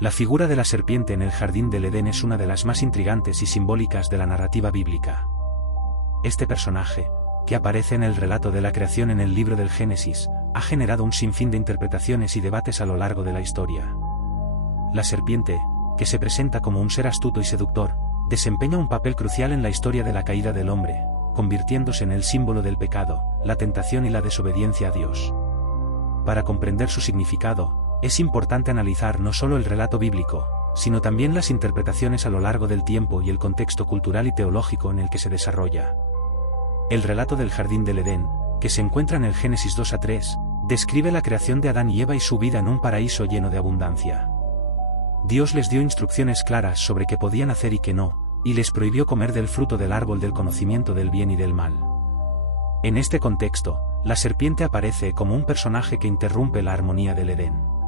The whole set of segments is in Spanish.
La figura de la serpiente en el jardín del Edén es una de las más intrigantes y simbólicas de la narrativa bíblica. Este personaje, que aparece en el relato de la creación en el libro del Génesis, ha generado un sinfín de interpretaciones y debates a lo largo de la historia. La serpiente, que se presenta como un ser astuto y seductor, desempeña un papel crucial en la historia de la caída del hombre, convirtiéndose en el símbolo del pecado, la tentación y la desobediencia a Dios. Para comprender su significado, es importante analizar no solo el relato bíblico, sino también las interpretaciones a lo largo del tiempo y el contexto cultural y teológico en el que se desarrolla. El relato del Jardín del Edén, que se encuentra en el Génesis 2 a 3, describe la creación de Adán y Eva y su vida en un paraíso lleno de abundancia. Dios les dio instrucciones claras sobre qué podían hacer y qué no, y les prohibió comer del fruto del árbol del conocimiento del bien y del mal. En este contexto, la serpiente aparece como un personaje que interrumpe la armonía del Edén.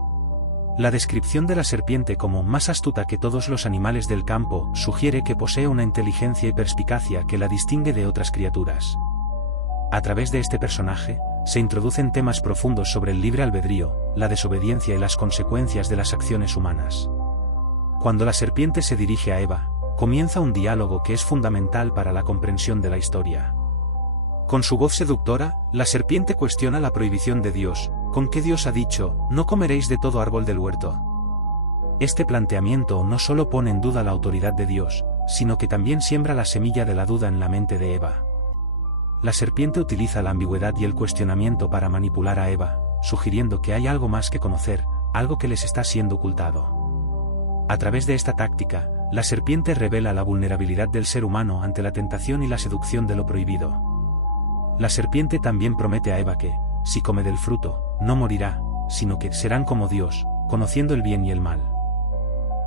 La descripción de la serpiente como más astuta que todos los animales del campo sugiere que posee una inteligencia y perspicacia que la distingue de otras criaturas. A través de este personaje, se introducen temas profundos sobre el libre albedrío, la desobediencia y las consecuencias de las acciones humanas. Cuando la serpiente se dirige a Eva, comienza un diálogo que es fundamental para la comprensión de la historia. Con su voz seductora, la serpiente cuestiona la prohibición de Dios, con que Dios ha dicho, no comeréis de todo árbol del huerto. Este planteamiento no solo pone en duda la autoridad de Dios, sino que también siembra la semilla de la duda en la mente de Eva. La serpiente utiliza la ambigüedad y el cuestionamiento para manipular a Eva, sugiriendo que hay algo más que conocer, algo que les está siendo ocultado. A través de esta táctica, la serpiente revela la vulnerabilidad del ser humano ante la tentación y la seducción de lo prohibido. La serpiente también promete a Eva que, si come del fruto, no morirá, sino que serán como Dios, conociendo el bien y el mal.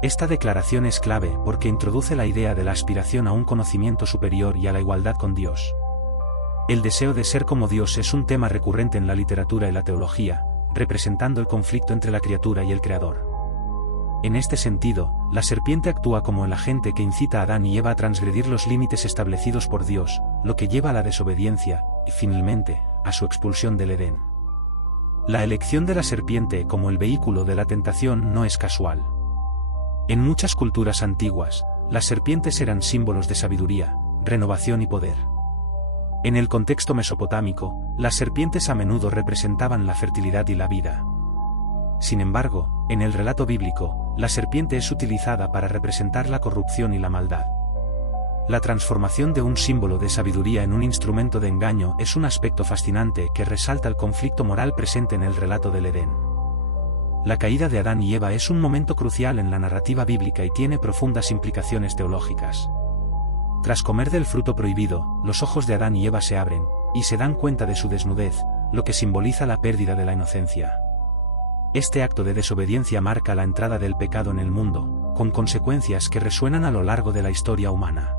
Esta declaración es clave porque introduce la idea de la aspiración a un conocimiento superior y a la igualdad con Dios. El deseo de ser como Dios es un tema recurrente en la literatura y la teología, representando el conflicto entre la criatura y el Creador. En este sentido, la serpiente actúa como el agente que incita a Adán y Eva a transgredir los límites establecidos por Dios, lo que lleva a la desobediencia, y finalmente, a su expulsión del Edén. La elección de la serpiente como el vehículo de la tentación no es casual. En muchas culturas antiguas, las serpientes eran símbolos de sabiduría, renovación y poder. En el contexto mesopotámico, las serpientes a menudo representaban la fertilidad y la vida. Sin embargo, en el relato bíblico, la serpiente es utilizada para representar la corrupción y la maldad. La transformación de un símbolo de sabiduría en un instrumento de engaño es un aspecto fascinante que resalta el conflicto moral presente en el relato del Edén. La caída de Adán y Eva es un momento crucial en la narrativa bíblica y tiene profundas implicaciones teológicas. Tras comer del fruto prohibido, los ojos de Adán y Eva se abren, y se dan cuenta de su desnudez, lo que simboliza la pérdida de la inocencia. Este acto de desobediencia marca la entrada del pecado en el mundo, con consecuencias que resuenan a lo largo de la historia humana.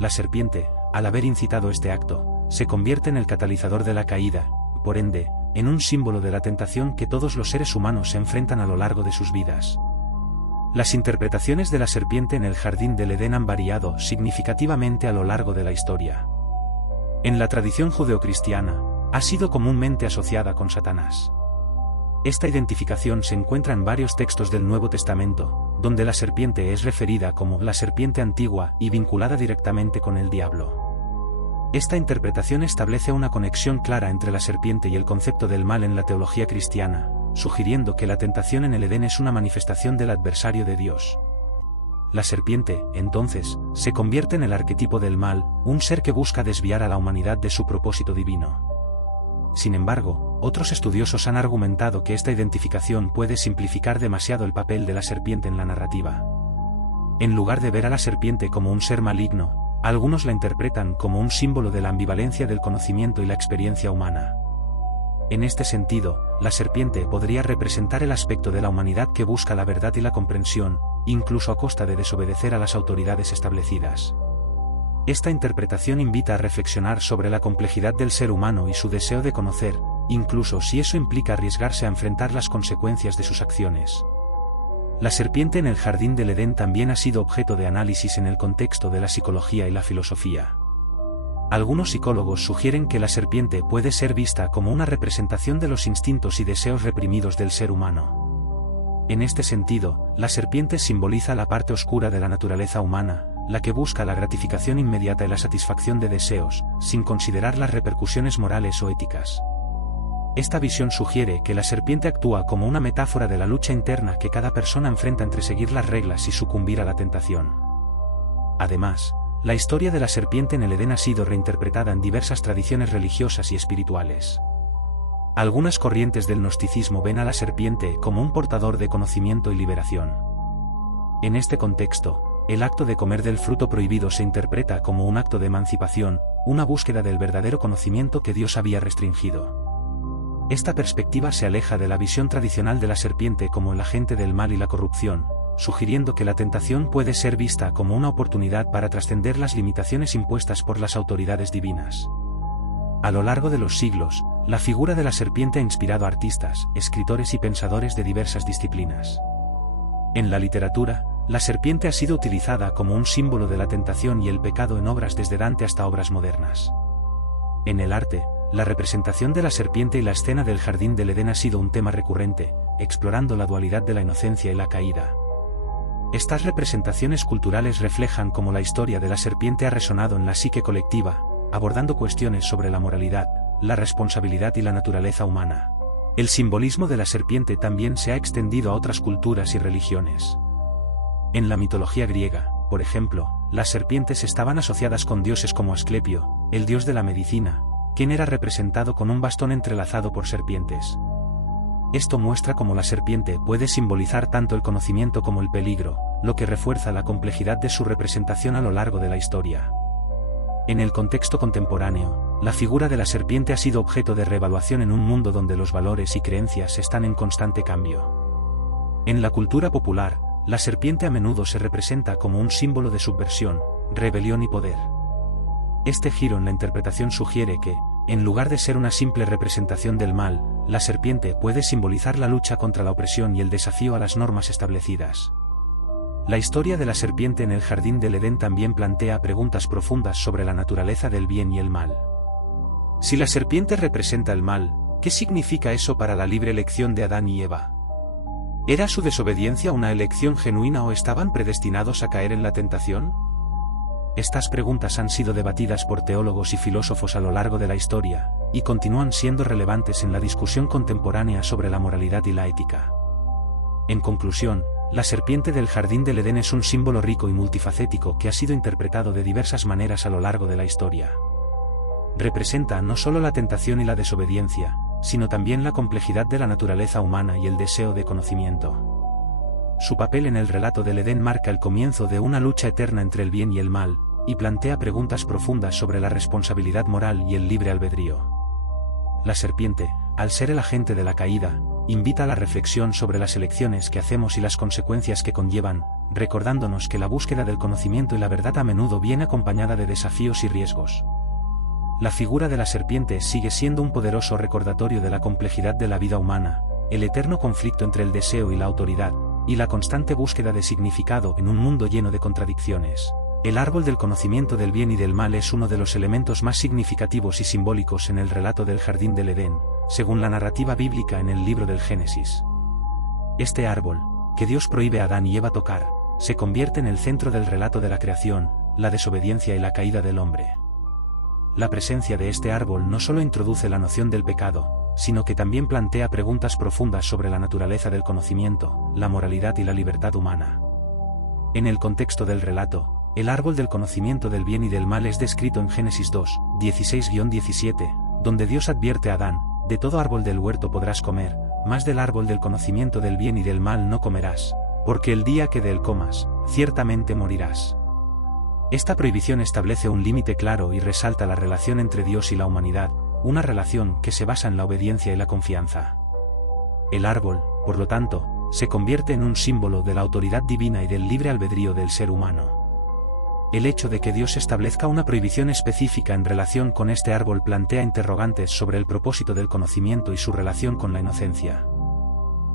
La serpiente, al haber incitado este acto, se convierte en el catalizador de la caída, por ende, en un símbolo de la tentación que todos los seres humanos se enfrentan a lo largo de sus vidas. Las interpretaciones de la serpiente en el jardín del Edén han variado significativamente a lo largo de la historia. En la tradición judeocristiana, ha sido comúnmente asociada con Satanás. Esta identificación se encuentra en varios textos del Nuevo Testamento, donde la serpiente es referida como la serpiente antigua y vinculada directamente con el diablo. Esta interpretación establece una conexión clara entre la serpiente y el concepto del mal en la teología cristiana, sugiriendo que la tentación en el Edén es una manifestación del adversario de Dios. La serpiente, entonces, se convierte en el arquetipo del mal, un ser que busca desviar a la humanidad de su propósito divino. Sin embargo, otros estudiosos han argumentado que esta identificación puede simplificar demasiado el papel de la serpiente en la narrativa. En lugar de ver a la serpiente como un ser maligno, algunos la interpretan como un símbolo de la ambivalencia del conocimiento y la experiencia humana. En este sentido, la serpiente podría representar el aspecto de la humanidad que busca la verdad y la comprensión, incluso a costa de desobedecer a las autoridades establecidas. Esta interpretación invita a reflexionar sobre la complejidad del ser humano y su deseo de conocer, incluso si eso implica arriesgarse a enfrentar las consecuencias de sus acciones. La serpiente en el jardín del Edén también ha sido objeto de análisis en el contexto de la psicología y la filosofía. Algunos psicólogos sugieren que la serpiente puede ser vista como una representación de los instintos y deseos reprimidos del ser humano. En este sentido, la serpiente simboliza la parte oscura de la naturaleza humana, la que busca la gratificación inmediata y la satisfacción de deseos, sin considerar las repercusiones morales o éticas. Esta visión sugiere que la serpiente actúa como una metáfora de la lucha interna que cada persona enfrenta entre seguir las reglas y sucumbir a la tentación. Además, la historia de la serpiente en el Edén ha sido reinterpretada en diversas tradiciones religiosas y espirituales. Algunas corrientes del gnosticismo ven a la serpiente como un portador de conocimiento y liberación. En este contexto, el acto de comer del fruto prohibido se interpreta como un acto de emancipación, una búsqueda del verdadero conocimiento que Dios había restringido. Esta perspectiva se aleja de la visión tradicional de la serpiente como el agente del mal y la corrupción, sugiriendo que la tentación puede ser vista como una oportunidad para trascender las limitaciones impuestas por las autoridades divinas. A lo largo de los siglos, la figura de la serpiente ha inspirado a artistas, escritores y pensadores de diversas disciplinas. En la literatura, la serpiente ha sido utilizada como un símbolo de la tentación y el pecado en obras desde Dante hasta obras modernas. En el arte, la representación de la serpiente y la escena del jardín del Edén ha sido un tema recurrente, explorando la dualidad de la inocencia y la caída. Estas representaciones culturales reflejan cómo la historia de la serpiente ha resonado en la psique colectiva, abordando cuestiones sobre la moralidad, la responsabilidad y la naturaleza humana. El simbolismo de la serpiente también se ha extendido a otras culturas y religiones. En la mitología griega, por ejemplo, las serpientes estaban asociadas con dioses como Asclepio, el dios de la medicina, quien era representado con un bastón entrelazado por serpientes. Esto muestra cómo la serpiente puede simbolizar tanto el conocimiento como el peligro, lo que refuerza la complejidad de su representación a lo largo de la historia. En el contexto contemporáneo, la figura de la serpiente ha sido objeto de reevaluación en un mundo donde los valores y creencias están en constante cambio. En la cultura popular, la serpiente a menudo se representa como un símbolo de subversión, rebelión y poder. Este giro en la interpretación sugiere que, en lugar de ser una simple representación del mal, la serpiente puede simbolizar la lucha contra la opresión y el desafío a las normas establecidas. La historia de la serpiente en el jardín del Edén también plantea preguntas profundas sobre la naturaleza del bien y el mal. Si la serpiente representa el mal, ¿qué significa eso para la libre elección de Adán y Eva? ¿Era su desobediencia una elección genuina o estaban predestinados a caer en la tentación? Estas preguntas han sido debatidas por teólogos y filósofos a lo largo de la historia, y continúan siendo relevantes en la discusión contemporánea sobre la moralidad y la ética. En conclusión, la serpiente del jardín del Edén es un símbolo rico y multifacético que ha sido interpretado de diversas maneras a lo largo de la historia. Representa no solo la tentación y la desobediencia, sino también la complejidad de la naturaleza humana y el deseo de conocimiento. Su papel en el relato del Edén marca el comienzo de una lucha eterna entre el bien y el mal, y plantea preguntas profundas sobre la responsabilidad moral y el libre albedrío. La serpiente, al ser el agente de la caída, invita a la reflexión sobre las elecciones que hacemos y las consecuencias que conllevan, recordándonos que la búsqueda del conocimiento y la verdad a menudo viene acompañada de desafíos y riesgos. La figura de la serpiente sigue siendo un poderoso recordatorio de la complejidad de la vida humana, el eterno conflicto entre el deseo y la autoridad, y la constante búsqueda de significado en un mundo lleno de contradicciones. El árbol del conocimiento del bien y del mal es uno de los elementos más significativos y simbólicos en el relato del jardín del Edén, según la narrativa bíblica en el libro del Génesis. Este árbol, que Dios prohíbe a Adán y Eva tocar, se convierte en el centro del relato de la creación, la desobediencia y la caída del hombre. La presencia de este árbol no solo introduce la noción del pecado, sino que también plantea preguntas profundas sobre la naturaleza del conocimiento, la moralidad y la libertad humana. En el contexto del relato, el árbol del conocimiento del bien y del mal es descrito en Génesis 2, 16-17, donde Dios advierte a Adán: de todo árbol del huerto podrás comer, mas del árbol del conocimiento del bien y del mal no comerás, porque el día que de él comas, ciertamente morirás. Esta prohibición establece un límite claro y resalta la relación entre Dios y la humanidad, una relación que se basa en la obediencia y la confianza. El árbol, por lo tanto, se convierte en un símbolo de la autoridad divina y del libre albedrío del ser humano. El hecho de que Dios establezca una prohibición específica en relación con este árbol plantea interrogantes sobre el propósito del conocimiento y su relación con la inocencia.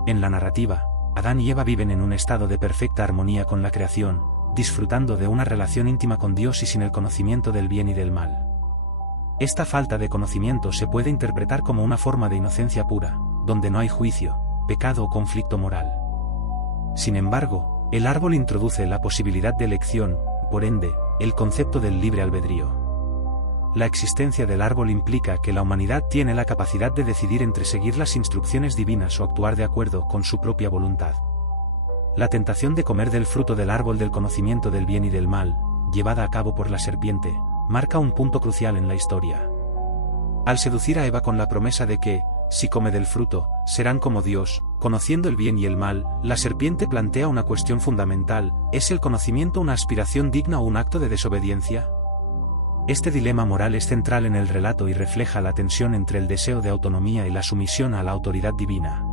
En la narrativa, Adán y Eva viven en un estado de perfecta armonía con la creación, disfrutando de una relación íntima con Dios y sin el conocimiento del bien y del mal. Esta falta de conocimiento se puede interpretar como una forma de inocencia pura, donde no hay juicio, pecado o conflicto moral. Sin embargo, el árbol introduce la posibilidad de elección, por ende, el concepto del libre albedrío. La existencia del árbol implica que la humanidad tiene la capacidad de decidir entre seguir las instrucciones divinas o actuar de acuerdo con su propia voluntad. La tentación de comer del fruto del árbol del conocimiento del bien y del mal, llevada a cabo por la serpiente, marca un punto crucial en la historia. Al seducir a Eva con la promesa de que, si come del fruto, serán como Dios, conociendo el bien y el mal, la serpiente plantea una cuestión fundamental: ¿es el conocimiento una aspiración digna o un acto de desobediencia? Este dilema moral es central en el relato y refleja la tensión entre el deseo de autonomía y la sumisión a la autoridad divina.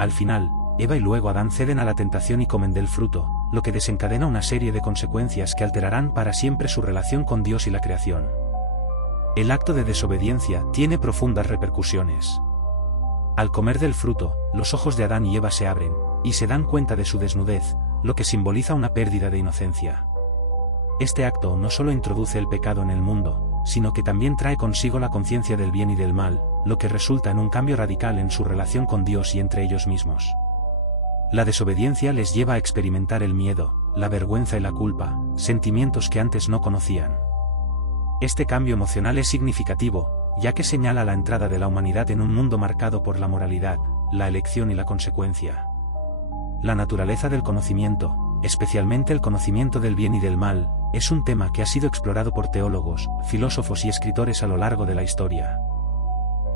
Al final, Eva y luego Adán ceden a la tentación y comen del fruto, lo que desencadena una serie de consecuencias que alterarán para siempre su relación con Dios y la creación. El acto de desobediencia tiene profundas repercusiones. Al comer del fruto, los ojos de Adán y Eva se abren, y se dan cuenta de su desnudez, lo que simboliza una pérdida de inocencia. Este acto no solo introduce el pecado en el mundo, sino que también trae consigo la conciencia del bien y del mal, lo que resulta en un cambio radical en su relación con Dios y entre ellos mismos. La desobediencia les lleva a experimentar el miedo, la vergüenza y la culpa, sentimientos que antes no conocían. Este cambio emocional es significativo, ya que señala la entrada de la humanidad en un mundo marcado por la moralidad, la elección y la consecuencia. La naturaleza del conocimiento, especialmente el conocimiento del bien y del mal, es un tema que ha sido explorado por teólogos, filósofos y escritores a lo largo de la historia.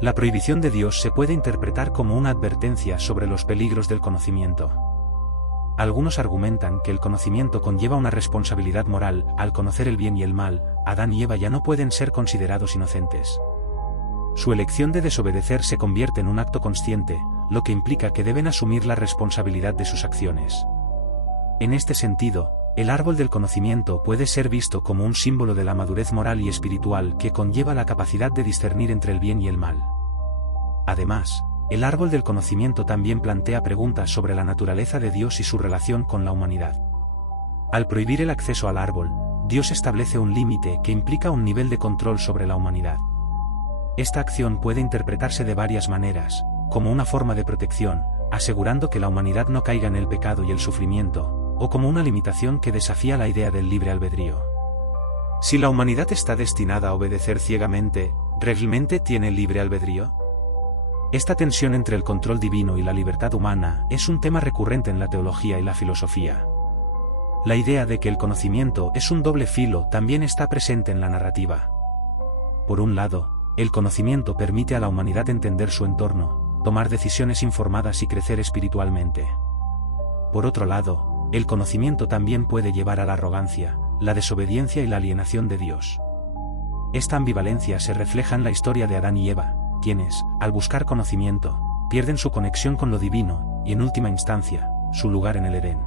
La prohibición de Dios se puede interpretar como una advertencia sobre los peligros del conocimiento. Algunos argumentan que el conocimiento conlleva una responsabilidad moral. Al conocer el bien y el mal, Adán y Eva ya no pueden ser considerados inocentes. Su elección de desobedecer se convierte en un acto consciente, lo que implica que deben asumir la responsabilidad de sus acciones. En este sentido, el árbol del conocimiento puede ser visto como un símbolo de la madurez moral y espiritual que conlleva la capacidad de discernir entre el bien y el mal. Además, el árbol del conocimiento también plantea preguntas sobre la naturaleza de Dios y su relación con la humanidad. Al prohibir el acceso al árbol, Dios establece un límite que implica un nivel de control sobre la humanidad. Esta acción puede interpretarse de varias maneras, como una forma de protección, asegurando que la humanidad no caiga en el pecado y el sufrimiento, o como una limitación que desafía la idea del libre albedrío. Si la humanidad está destinada a obedecer ciegamente, ¿realmente tiene libre albedrío? Esta tensión entre el control divino y la libertad humana es un tema recurrente en la teología y la filosofía. La idea de que el conocimiento es un doble filo también está presente en la narrativa. Por un lado, el conocimiento permite a la humanidad entender su entorno, tomar decisiones informadas y crecer espiritualmente. Por otro lado, el conocimiento también puede llevar a la arrogancia, la desobediencia y la alienación de Dios. Esta ambivalencia se refleja en la historia de Adán y Eva, quienes, al buscar conocimiento, pierden su conexión con lo divino, y en última instancia, su lugar en el Edén.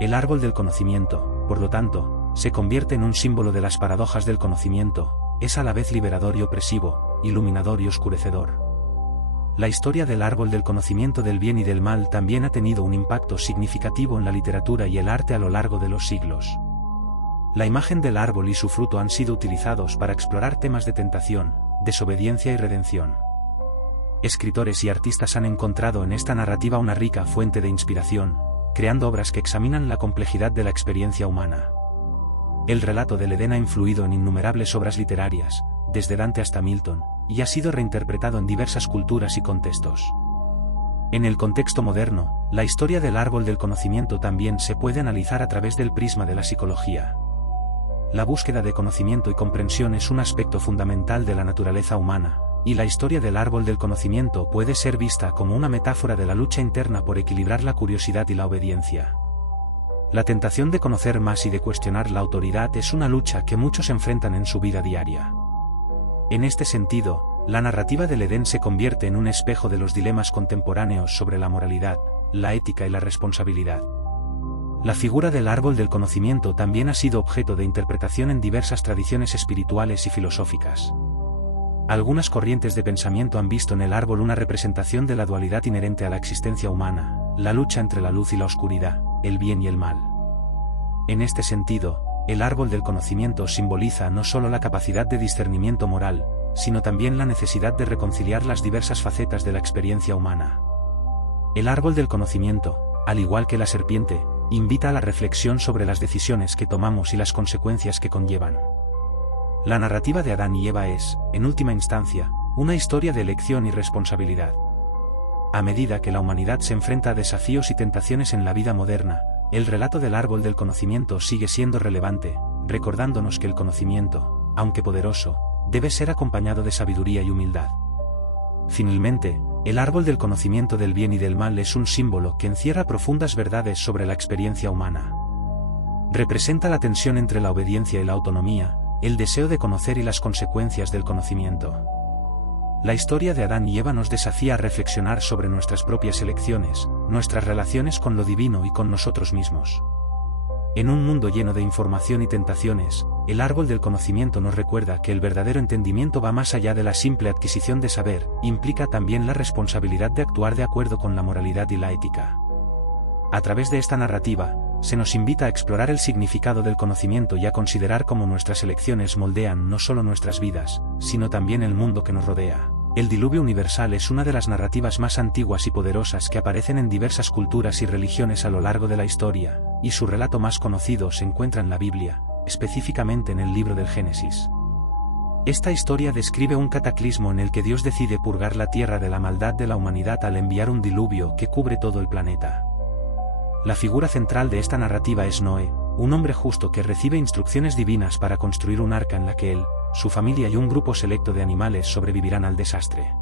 El árbol del conocimiento, por lo tanto, se convierte en un símbolo de las paradojas del conocimiento, es a la vez liberador y opresivo, iluminador y oscurecedor. La historia del árbol del conocimiento del bien y del mal también ha tenido un impacto significativo en la literatura y el arte a lo largo de los siglos. La imagen del árbol y su fruto han sido utilizados para explorar temas de tentación, desobediencia y redención. Escritores y artistas han encontrado en esta narrativa una rica fuente de inspiración, creando obras que examinan la complejidad de la experiencia humana. El relato del Edén ha influido en innumerables obras literarias, desde Dante hasta Milton, y ha sido reinterpretado en diversas culturas y contextos. En el contexto moderno, la historia del árbol del conocimiento también se puede analizar a través del prisma de la psicología. La búsqueda de conocimiento y comprensión es un aspecto fundamental de la naturaleza humana, y la historia del árbol del conocimiento puede ser vista como una metáfora de la lucha interna por equilibrar la curiosidad y la obediencia. La tentación de conocer más y de cuestionar la autoridad es una lucha que muchos enfrentan en su vida diaria. En este sentido, la narrativa del Edén se convierte en un espejo de los dilemas contemporáneos sobre la moralidad, la ética y la responsabilidad. La figura del árbol del conocimiento también ha sido objeto de interpretación en diversas tradiciones espirituales y filosóficas. Algunas corrientes de pensamiento han visto en el árbol una representación de la dualidad inherente a la existencia humana, la lucha entre la luz y la oscuridad, el bien y el mal. En este sentido, el árbol del conocimiento simboliza no solo la capacidad de discernimiento moral, sino también la necesidad de reconciliar las diversas facetas de la experiencia humana. El árbol del conocimiento, al igual que la serpiente, invita a la reflexión sobre las decisiones que tomamos y las consecuencias que conllevan. La narrativa de Adán y Eva es, en última instancia, una historia de elección y responsabilidad. A medida que la humanidad se enfrenta a desafíos y tentaciones en la vida moderna, el relato del árbol del conocimiento sigue siendo relevante, recordándonos que el conocimiento, aunque poderoso, debe ser acompañado de sabiduría y humildad. Finalmente, el árbol del conocimiento del bien y del mal es un símbolo que encierra profundas verdades sobre la experiencia humana. Representa la tensión entre la obediencia y la autonomía, el deseo de conocer y las consecuencias del conocimiento. La historia de Adán y Eva nos desafía a reflexionar sobre nuestras propias elecciones, nuestras relaciones con lo divino y con nosotros mismos. En un mundo lleno de información y tentaciones, el árbol del conocimiento nos recuerda que el verdadero entendimiento va más allá de la simple adquisición de saber, implica también la responsabilidad de actuar de acuerdo con la moralidad y la ética. A través de esta narrativa, se nos invita a explorar el significado del conocimiento y a considerar cómo nuestras elecciones moldean no solo nuestras vidas, sino también el mundo que nos rodea. El diluvio universal es una de las narrativas más antiguas y poderosas que aparecen en diversas culturas y religiones a lo largo de la historia, y su relato más conocido se encuentra en la Biblia, específicamente en el libro del Génesis. Esta historia describe un cataclismo en el que Dios decide purgar la tierra de la maldad de la humanidad al enviar un diluvio que cubre todo el planeta. La figura central de esta narrativa es Noé, un hombre justo que recibe instrucciones divinas para construir un arca en la que él, su familia y un grupo selecto de animales sobrevivirán al desastre.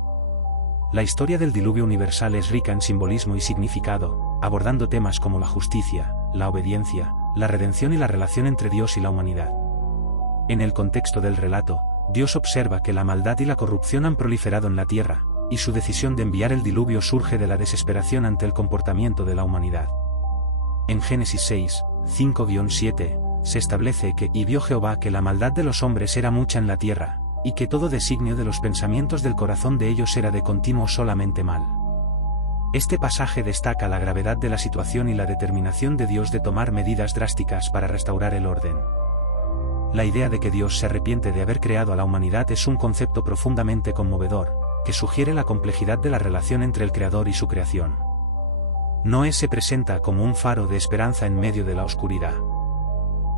La historia del diluvio universal es rica en simbolismo y significado, abordando temas como la justicia, la obediencia, la redención y la relación entre Dios y la humanidad. En el contexto del relato, Dios observa que la maldad y la corrupción han proliferado en la tierra, y su decisión de enviar el diluvio surge de la desesperación ante el comportamiento de la humanidad. En Génesis 6, 5-7, se establece que «Y vio Jehová que la maldad de los hombres era mucha en la tierra, y que todo designio de los pensamientos del corazón de ellos era de continuo solamente mal». Este pasaje destaca la gravedad de la situación y la determinación de Dios de tomar medidas drásticas para restaurar el orden. La idea de que Dios se arrepiente de haber creado a la humanidad es un concepto profundamente conmovedor, que sugiere la complejidad de la relación entre el Creador y su creación. Noé se presenta como un faro de esperanza en medio de la oscuridad.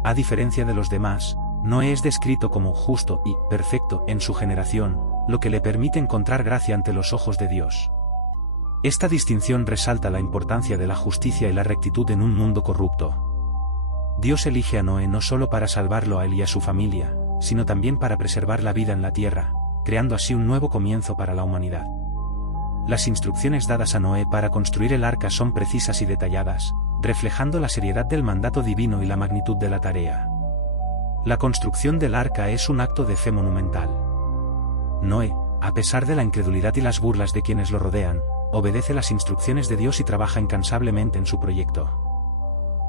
A diferencia de los demás, Noé es descrito como justo y perfecto en su generación, lo que le permite encontrar gracia ante los ojos de Dios. Esta distinción resalta la importancia de la justicia y la rectitud en un mundo corrupto. Dios elige a Noé no solo para salvarlo a él y a su familia, sino también para preservar la vida en la tierra, creando así un nuevo comienzo para la humanidad. Las instrucciones dadas a Noé para construir el arca son precisas y detalladas, reflejando la seriedad del mandato divino y la magnitud de la tarea. La construcción del arca es un acto de fe monumental. Noé, a pesar de la incredulidad y las burlas de quienes lo rodean, obedece las instrucciones de Dios y trabaja incansablemente en su proyecto.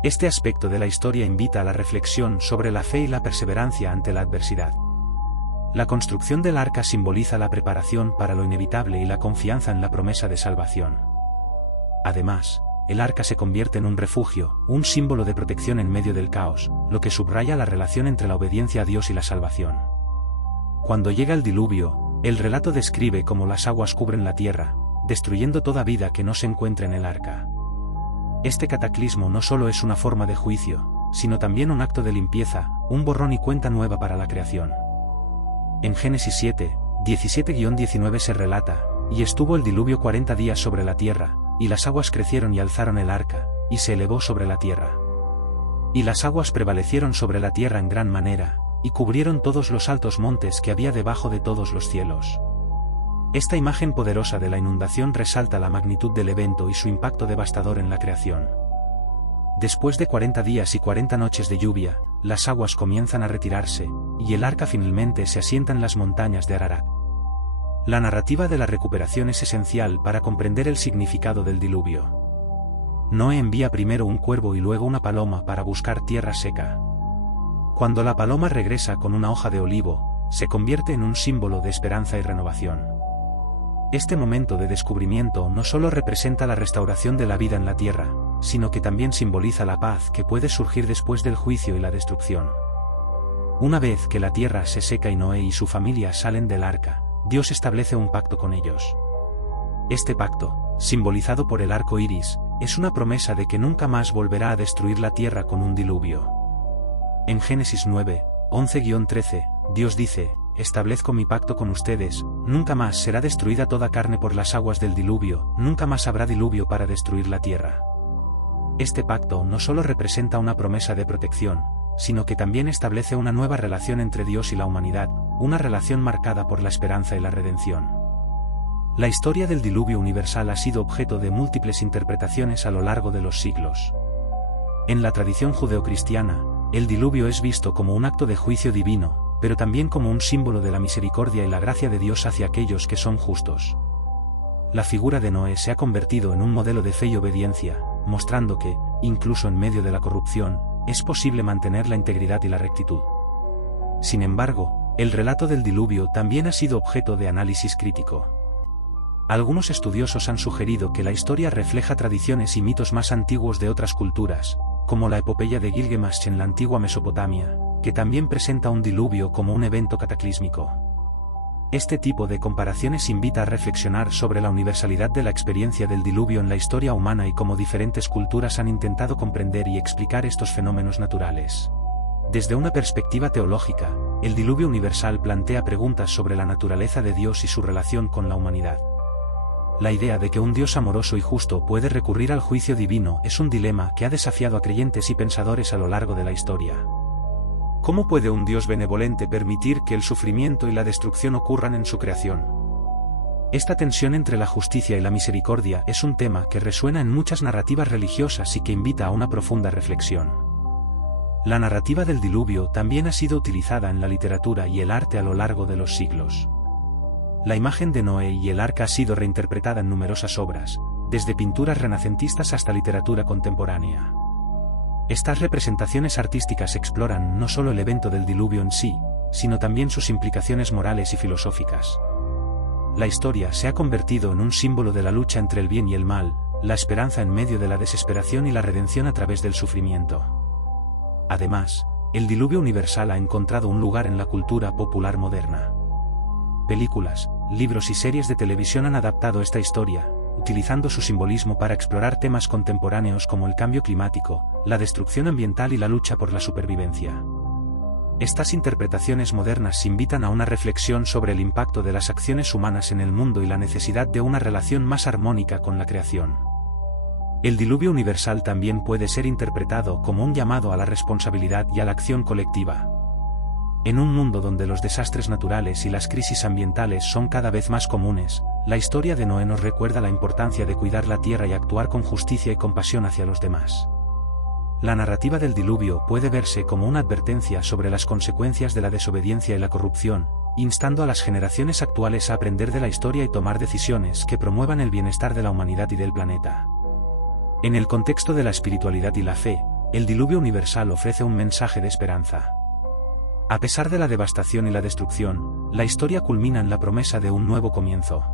Este aspecto de la historia invita a la reflexión sobre la fe y la perseverancia ante la adversidad. La construcción del arca simboliza la preparación para lo inevitable y la confianza en la promesa de salvación. Además, el arca se convierte en un refugio, un símbolo de protección en medio del caos, lo que subraya la relación entre la obediencia a Dios y la salvación. Cuando llega el diluvio, el relato describe cómo las aguas cubren la tierra, destruyendo toda vida que no se encuentre en el arca. Este cataclismo no solo es una forma de juicio, sino también un acto de limpieza, un borrón y cuenta nueva para la creación. En Génesis 7, 17-19 se relata, «Y estuvo el diluvio 40 días sobre la tierra, y las aguas crecieron y alzaron el arca, y se elevó sobre la tierra. Y las aguas prevalecieron sobre la tierra en gran manera, y cubrieron todos los altos montes que había debajo de todos los cielos». Esta imagen poderosa de la inundación resalta la magnitud del evento y su impacto devastador en la creación. Después de 40 días y 40 noches de lluvia, las aguas comienzan a retirarse, y el arca finalmente se asienta en las montañas de Ararat. La narrativa de la recuperación es esencial para comprender el significado del diluvio. Noé envía primero un cuervo y luego una paloma para buscar tierra seca. Cuando la paloma regresa con una hoja de olivo, se convierte en un símbolo de esperanza y renovación. Este momento de descubrimiento no solo representa la restauración de la vida en la tierra, sino que también simboliza la paz que puede surgir después del juicio y la destrucción. Una vez que la tierra se seca y Noé y su familia salen del arca, Dios establece un pacto con ellos. Este pacto, simbolizado por el arco iris, es una promesa de que nunca más volverá a destruir la tierra con un diluvio. En Génesis 9, 11-13, Dios dice: establezco mi pacto con ustedes, nunca más será destruida toda carne por las aguas del diluvio, nunca más habrá diluvio para destruir la tierra. Este pacto no solo representa una promesa de protección, sino que también establece una nueva relación entre Dios y la humanidad, una relación marcada por la esperanza y la redención. La historia del diluvio universal ha sido objeto de múltiples interpretaciones a lo largo de los siglos. En la tradición judeocristiana, el diluvio es visto como un acto de juicio divino, pero también como un símbolo de la misericordia y la gracia de Dios hacia aquellos que son justos. La figura de Noé se ha convertido en un modelo de fe y obediencia, mostrando que, incluso en medio de la corrupción, es posible mantener la integridad y la rectitud. Sin embargo, el relato del diluvio también ha sido objeto de análisis crítico. Algunos estudiosos han sugerido que la historia refleja tradiciones y mitos más antiguos de otras culturas, como la epopeya de Gilgamesh en la antigua Mesopotamia, que también presenta un diluvio como un evento cataclísmico. Este tipo de comparaciones invita a reflexionar sobre la universalidad de la experiencia del diluvio en la historia humana y cómo diferentes culturas han intentado comprender y explicar estos fenómenos naturales. Desde una perspectiva teológica, el diluvio universal plantea preguntas sobre la naturaleza de Dios y su relación con la humanidad. La idea de que un Dios amoroso y justo puede recurrir al juicio divino es un dilema que ha desafiado a creyentes y pensadores a lo largo de la historia. ¿Cómo puede un Dios benevolente permitir que el sufrimiento y la destrucción ocurran en su creación? Esta tensión entre la justicia y la misericordia es un tema que resuena en muchas narrativas religiosas y que invita a una profunda reflexión. La narrativa del diluvio también ha sido utilizada en la literatura y el arte a lo largo de los siglos. La imagen de Noé y el arca ha sido reinterpretada en numerosas obras, desde pinturas renacentistas hasta literatura contemporánea. Estas representaciones artísticas exploran no solo el evento del diluvio en sí, sino también sus implicaciones morales y filosóficas. La historia se ha convertido en un símbolo de la lucha entre el bien y el mal, la esperanza en medio de la desesperación y la redención a través del sufrimiento. Además, el diluvio universal ha encontrado un lugar en la cultura popular moderna. Películas, libros y series de televisión han adaptado esta historia, utilizando su simbolismo para explorar temas contemporáneos como el cambio climático, la destrucción ambiental y la lucha por la supervivencia. Estas interpretaciones modernas invitan a una reflexión sobre el impacto de las acciones humanas en el mundo y la necesidad de una relación más armónica con la creación. El diluvio universal también puede ser interpretado como un llamado a la responsabilidad y a la acción colectiva. En un mundo donde los desastres naturales y las crisis ambientales son cada vez más comunes, la historia de Noé nos recuerda la importancia de cuidar la tierra y actuar con justicia y compasión hacia los demás. La narrativa del diluvio puede verse como una advertencia sobre las consecuencias de la desobediencia y la corrupción, instando a las generaciones actuales a aprender de la historia y tomar decisiones que promuevan el bienestar de la humanidad y del planeta. En el contexto de la espiritualidad y la fe, el diluvio universal ofrece un mensaje de esperanza. A pesar de la devastación y la destrucción, la historia culmina en la promesa de un nuevo comienzo.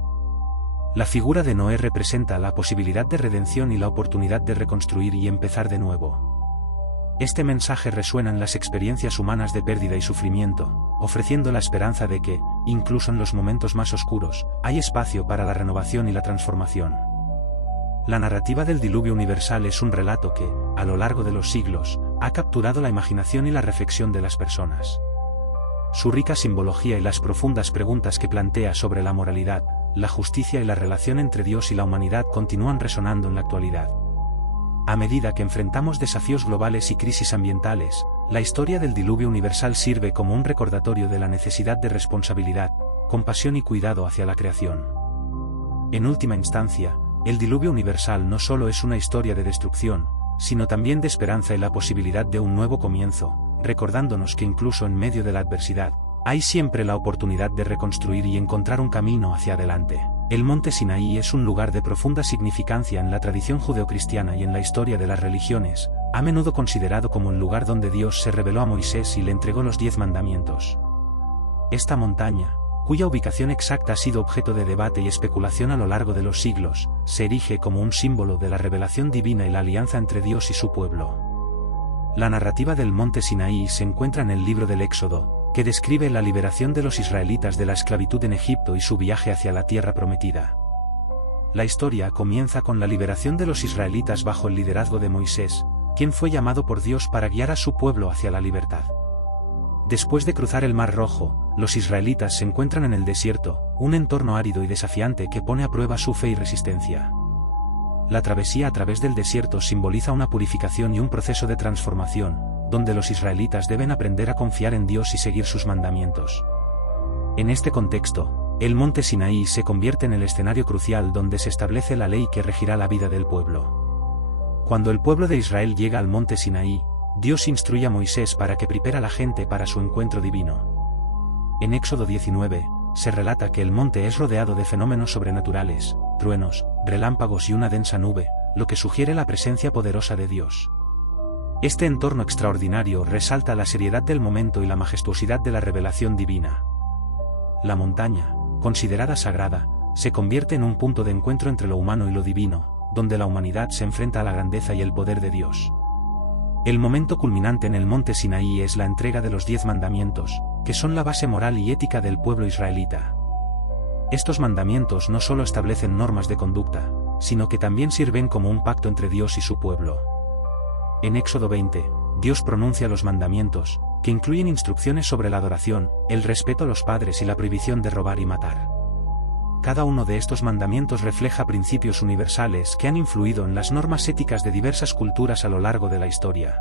La figura de Noé representa la posibilidad de redención y la oportunidad de reconstruir y empezar de nuevo. Este mensaje resuena en las experiencias humanas de pérdida y sufrimiento, ofreciendo la esperanza de que, incluso en los momentos más oscuros, hay espacio para la renovación y la transformación. La narrativa del diluvio universal es un relato que, a lo largo de los siglos, ha capturado la imaginación y la reflexión de las personas. Su rica simbología y las profundas preguntas que plantea sobre la moralidad, la justicia y la relación entre Dios y la humanidad continúan resonando en la actualidad. A medida que enfrentamos desafíos globales y crisis ambientales, la historia del diluvio universal sirve como un recordatorio de la necesidad de responsabilidad, compasión y cuidado hacia la creación. En última instancia, el diluvio universal no solo es una historia de destrucción, sino también de esperanza y la posibilidad de un nuevo comienzo, recordándonos que incluso en medio de la adversidad, hay siempre la oportunidad de reconstruir y encontrar un camino hacia adelante. El monte Sinaí es un lugar de profunda significancia en la tradición judeocristiana y en la historia de las religiones, a menudo considerado como el lugar donde Dios se reveló a Moisés y le entregó los 10 mandamientos. Esta montaña, cuya ubicación exacta ha sido objeto de debate y especulación a lo largo de los siglos, se erige como un símbolo de la revelación divina y la alianza entre Dios y su pueblo. La narrativa del monte Sinaí se encuentra en el libro del Éxodo, que describe la liberación de los israelitas de la esclavitud en Egipto y su viaje hacia la tierra prometida. la historia comienza con la liberación de los israelitas bajo el liderazgo de Moisés, quien fue llamado por Dios para guiar a su pueblo hacia la libertad. Después de cruzar el Mar Rojo, los israelitas se encuentran en el desierto, un entorno árido y desafiante que pone a prueba su fe y resistencia. La travesía a través del desierto simboliza una purificación y un proceso de transformación, donde los israelitas deben aprender a confiar en Dios y seguir sus mandamientos. En este contexto, el monte Sinaí se convierte en el escenario crucial donde se establece la ley que regirá la vida del pueblo. Cuando el pueblo de Israel llega al monte Sinaí, Dios instruye a Moisés para que prepare a la gente para su encuentro divino. En Éxodo 19, se relata que el monte es rodeado de fenómenos sobrenaturales, truenos, relámpagos y una densa nube, lo que sugiere la presencia poderosa de Dios. Este entorno extraordinario resalta la seriedad del momento y la majestuosidad de la revelación divina. La montaña, considerada sagrada, se convierte en un punto de encuentro entre lo humano y lo divino, donde la humanidad se enfrenta a la grandeza y el poder de Dios. El momento culminante en el monte Sinaí es la entrega de los 10 mandamientos, que son la base moral y ética del pueblo israelita. Estos mandamientos no solo establecen normas de conducta, sino que también sirven como un pacto entre Dios y su pueblo. En Éxodo 20, Dios pronuncia los mandamientos, que incluyen instrucciones sobre la adoración, el respeto a los padres y la prohibición de robar y matar. Cada uno de estos mandamientos refleja principios universales que han influido en las normas éticas de diversas culturas a lo largo de la historia.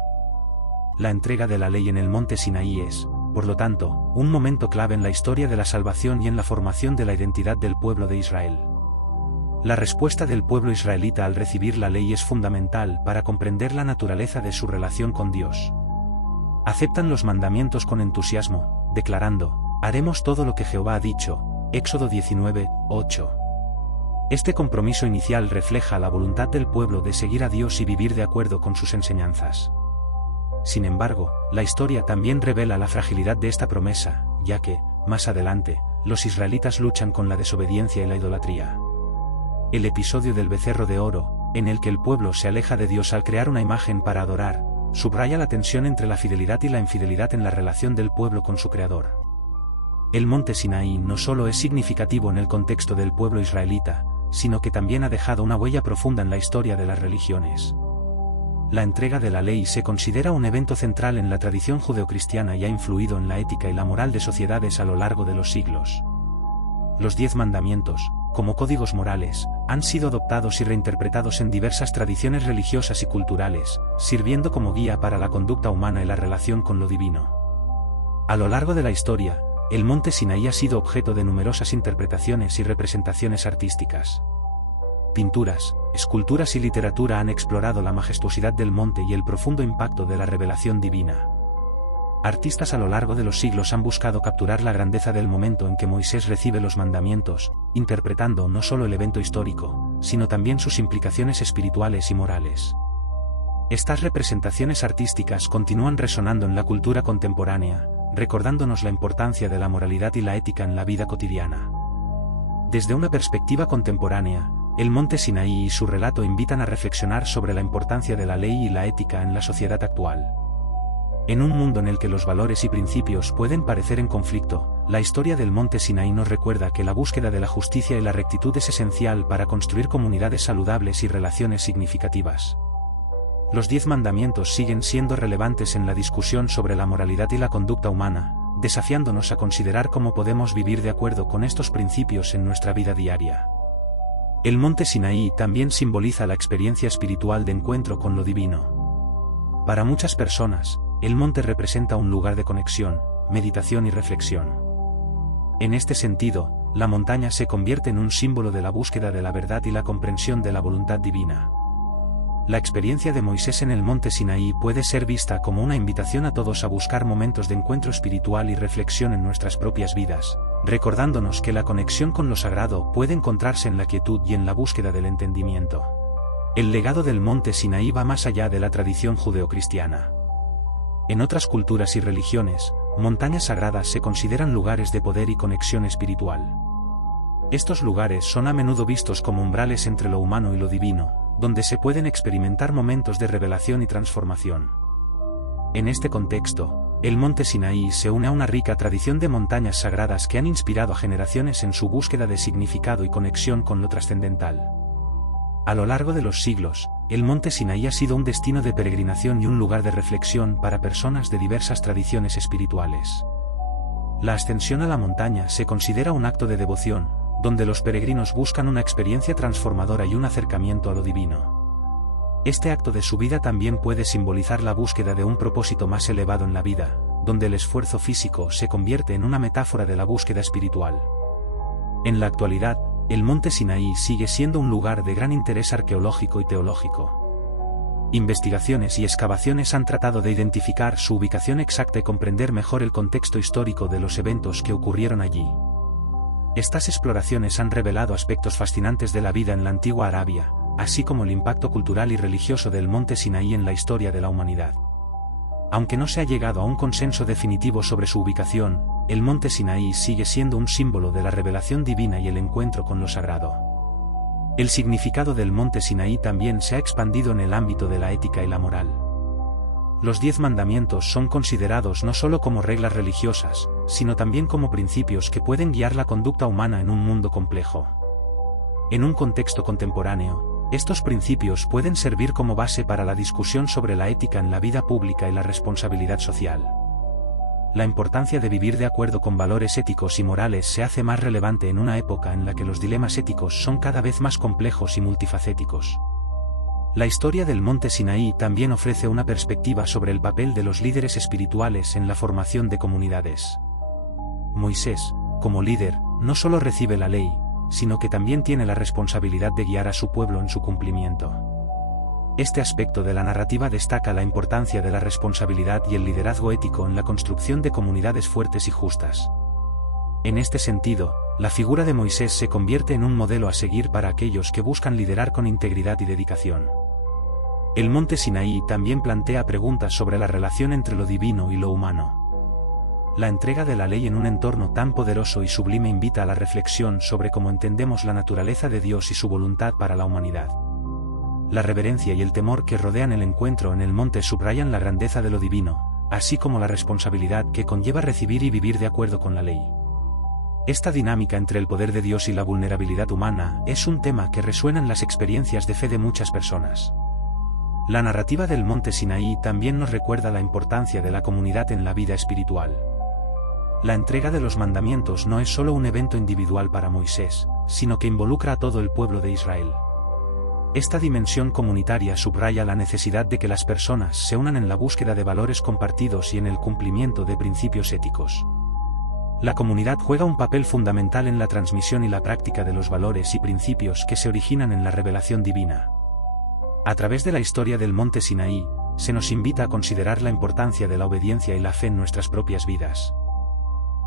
La entrega de la ley en el monte Sinaí es, por lo tanto, un momento clave en la historia de la salvación y en la formación de la identidad del pueblo de Israel. La respuesta del pueblo israelita al recibir la ley es fundamental para comprender la naturaleza de su relación con Dios. Aceptan los mandamientos con entusiasmo, declarando: haremos todo lo que Jehová ha dicho. Éxodo 19, 8. Este compromiso inicial refleja la voluntad del pueblo de seguir a Dios y vivir de acuerdo con sus enseñanzas. Sin embargo, la historia también revela la fragilidad de esta promesa, ya que, más adelante, los israelitas luchan con la desobediencia y la idolatría. El episodio del becerro de oro, en el que el pueblo se aleja de Dios al crear una imagen para adorar, subraya la tensión entre la fidelidad y la infidelidad en la relación del pueblo con su Creador. El monte Sinaí no solo es significativo en el contexto del pueblo israelita, sino que también ha dejado una huella profunda en la historia de las religiones. La entrega de la ley se considera un evento central en la tradición judeocristiana y ha influido en la ética y la moral de sociedades a lo largo de los siglos. Los 10 mandamientos, como códigos morales, han sido adoptados y reinterpretados en diversas tradiciones religiosas y culturales, sirviendo como guía para la conducta humana y la relación con lo divino. A lo largo de la historia, el monte Sinaí ha sido objeto de numerosas interpretaciones y representaciones artísticas. Pinturas, esculturas y literatura han explorado la majestuosidad del monte y el profundo impacto de la revelación divina. Artistas a lo largo de los siglos han buscado capturar la grandeza del momento en que Moisés recibe los mandamientos, interpretando no solo el evento histórico, sino también sus implicaciones espirituales y morales. Estas representaciones artísticas continúan resonando en la cultura contemporánea, recordándonos la importancia de la moralidad y la ética en la vida cotidiana. Desde una perspectiva contemporánea, el monte Sinaí y su relato invitan a reflexionar sobre la importancia de la ley y la ética en la sociedad actual. En un mundo en el que los valores y principios pueden parecer en conflicto, la historia del monte Sinaí nos recuerda que la búsqueda de la justicia y la rectitud es esencial para construir comunidades saludables y relaciones significativas. Los 10 mandamientos siguen siendo relevantes en la discusión sobre la moralidad y la conducta humana, desafiándonos a considerar cómo podemos vivir de acuerdo con estos principios en nuestra vida diaria. El monte Sinaí también simboliza la experiencia espiritual de encuentro con lo divino. Para muchas personas, el monte representa un lugar de conexión, meditación y reflexión. En este sentido, la montaña se convierte en un símbolo de la búsqueda de la verdad y la comprensión de la voluntad divina. La experiencia de Moisés en el monte Sinaí puede ser vista como una invitación a todos a buscar momentos de encuentro espiritual y reflexión en nuestras propias vidas, recordándonos que la conexión con lo sagrado puede encontrarse en la quietud y en la búsqueda del entendimiento. El legado del monte Sinaí va más allá de la tradición judeocristiana. En otras culturas y religiones, montañas sagradas se consideran lugares de poder y conexión espiritual. Estos lugares son a menudo vistos como umbrales entre lo humano y lo divino, donde se pueden experimentar momentos de revelación y transformación. En este contexto, el monte Sinaí se une a una rica tradición de montañas sagradas que han inspirado a generaciones en su búsqueda de significado y conexión con lo trascendental. A lo largo de los siglos, el monte Sinaí ha sido un destino de peregrinación y un lugar de reflexión para personas de diversas tradiciones espirituales. La ascensión a la montaña se considera un acto de devoción, donde los peregrinos buscan una experiencia transformadora y un acercamiento a lo divino. Este acto de subida también puede simbolizar la búsqueda de un propósito más elevado en la vida, donde el esfuerzo físico se convierte en una metáfora de la búsqueda espiritual. En la actualidad, el monte Sinaí sigue siendo un lugar de gran interés arqueológico y teológico. Investigaciones y excavaciones han tratado de identificar su ubicación exacta y comprender mejor el contexto histórico de los eventos que ocurrieron allí. Estas exploraciones han revelado aspectos fascinantes de la vida en la antigua Arabia, así como el impacto cultural y religioso del monte Sinaí en la historia de la humanidad. Aunque no se ha llegado a un consenso definitivo sobre su ubicación, el monte Sinaí sigue siendo un símbolo de la revelación divina y el encuentro con lo sagrado. El significado del monte Sinaí también se ha expandido en el ámbito de la ética y la moral. Los 10 mandamientos son considerados no solo como reglas religiosas, sino también como principios que pueden guiar la conducta humana en un mundo complejo. En un contexto contemporáneo, estos principios pueden servir como base para la discusión sobre la ética en la vida pública y la responsabilidad social. La importancia de vivir de acuerdo con valores éticos y morales se hace más relevante en una época en la que los dilemas éticos son cada vez más complejos y multifacéticos. La historia del monte Sinaí también ofrece una perspectiva sobre el papel de los líderes espirituales en la formación de comunidades. Moisés, como líder, no solo recibe la ley, sino que también tiene la responsabilidad de guiar a su pueblo en su cumplimiento. Este aspecto de la narrativa destaca la importancia de la responsabilidad y el liderazgo ético en la construcción de comunidades fuertes y justas. En este sentido, la figura de Moisés se convierte en un modelo a seguir para aquellos que buscan liderar con integridad y dedicación. El monte Sinaí también plantea preguntas sobre la relación entre lo divino y lo humano. La entrega de la ley en un entorno tan poderoso y sublime invita a la reflexión sobre cómo entendemos la naturaleza de Dios y su voluntad para la humanidad. La reverencia y el temor que rodean el encuentro en el monte subrayan la grandeza de lo divino, así como la responsabilidad que conlleva recibir y vivir de acuerdo con la ley. Esta dinámica entre el poder de Dios y la vulnerabilidad humana es un tema que resuena en las experiencias de fe de muchas personas. La narrativa del monte Sinaí también nos recuerda la importancia de la comunidad en la vida espiritual. La entrega de los mandamientos no es solo un evento individual para Moisés, sino que involucra a todo el pueblo de Israel. Esta dimensión comunitaria subraya la necesidad de que las personas se unan en la búsqueda de valores compartidos y en el cumplimiento de principios éticos. La comunidad juega un papel fundamental en la transmisión y la práctica de los valores y principios que se originan en la revelación divina. A través de la historia del monte Sinaí, se nos invita a considerar la importancia de la obediencia y la fe en nuestras propias vidas.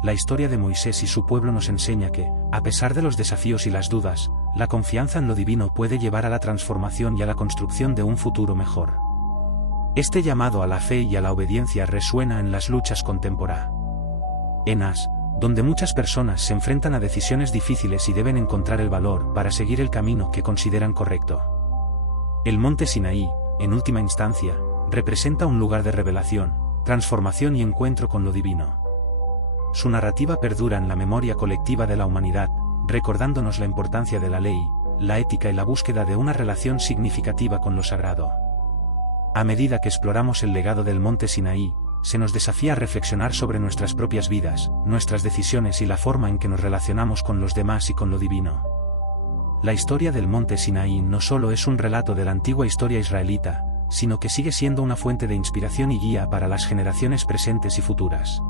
La historia de Moisés y su pueblo nos enseña que, a pesar de los desafíos y las dudas, la confianza en lo divino puede llevar a la transformación y a la construcción de un futuro mejor. Este llamado a la fe y a la obediencia resuena en las luchas contemporáneas, donde muchas personas se enfrentan a decisiones difíciles y deben encontrar el valor para seguir el camino que consideran correcto. El monte Sinaí, en última instancia, representa un lugar de revelación, transformación y encuentro con lo divino. Su narrativa perdura en la memoria colectiva de la humanidad, recordándonos la importancia de la ley, la ética y la búsqueda de una relación significativa con lo sagrado. A medida que exploramos el legado del monte Sinaí, se nos desafía a reflexionar sobre nuestras propias vidas, nuestras decisiones y la forma en que nos relacionamos con los demás y con lo divino. La historia del monte Sinaí no solo es un relato de la antigua historia israelita, sino que sigue siendo una fuente de inspiración y guía para las generaciones presentes y futuras.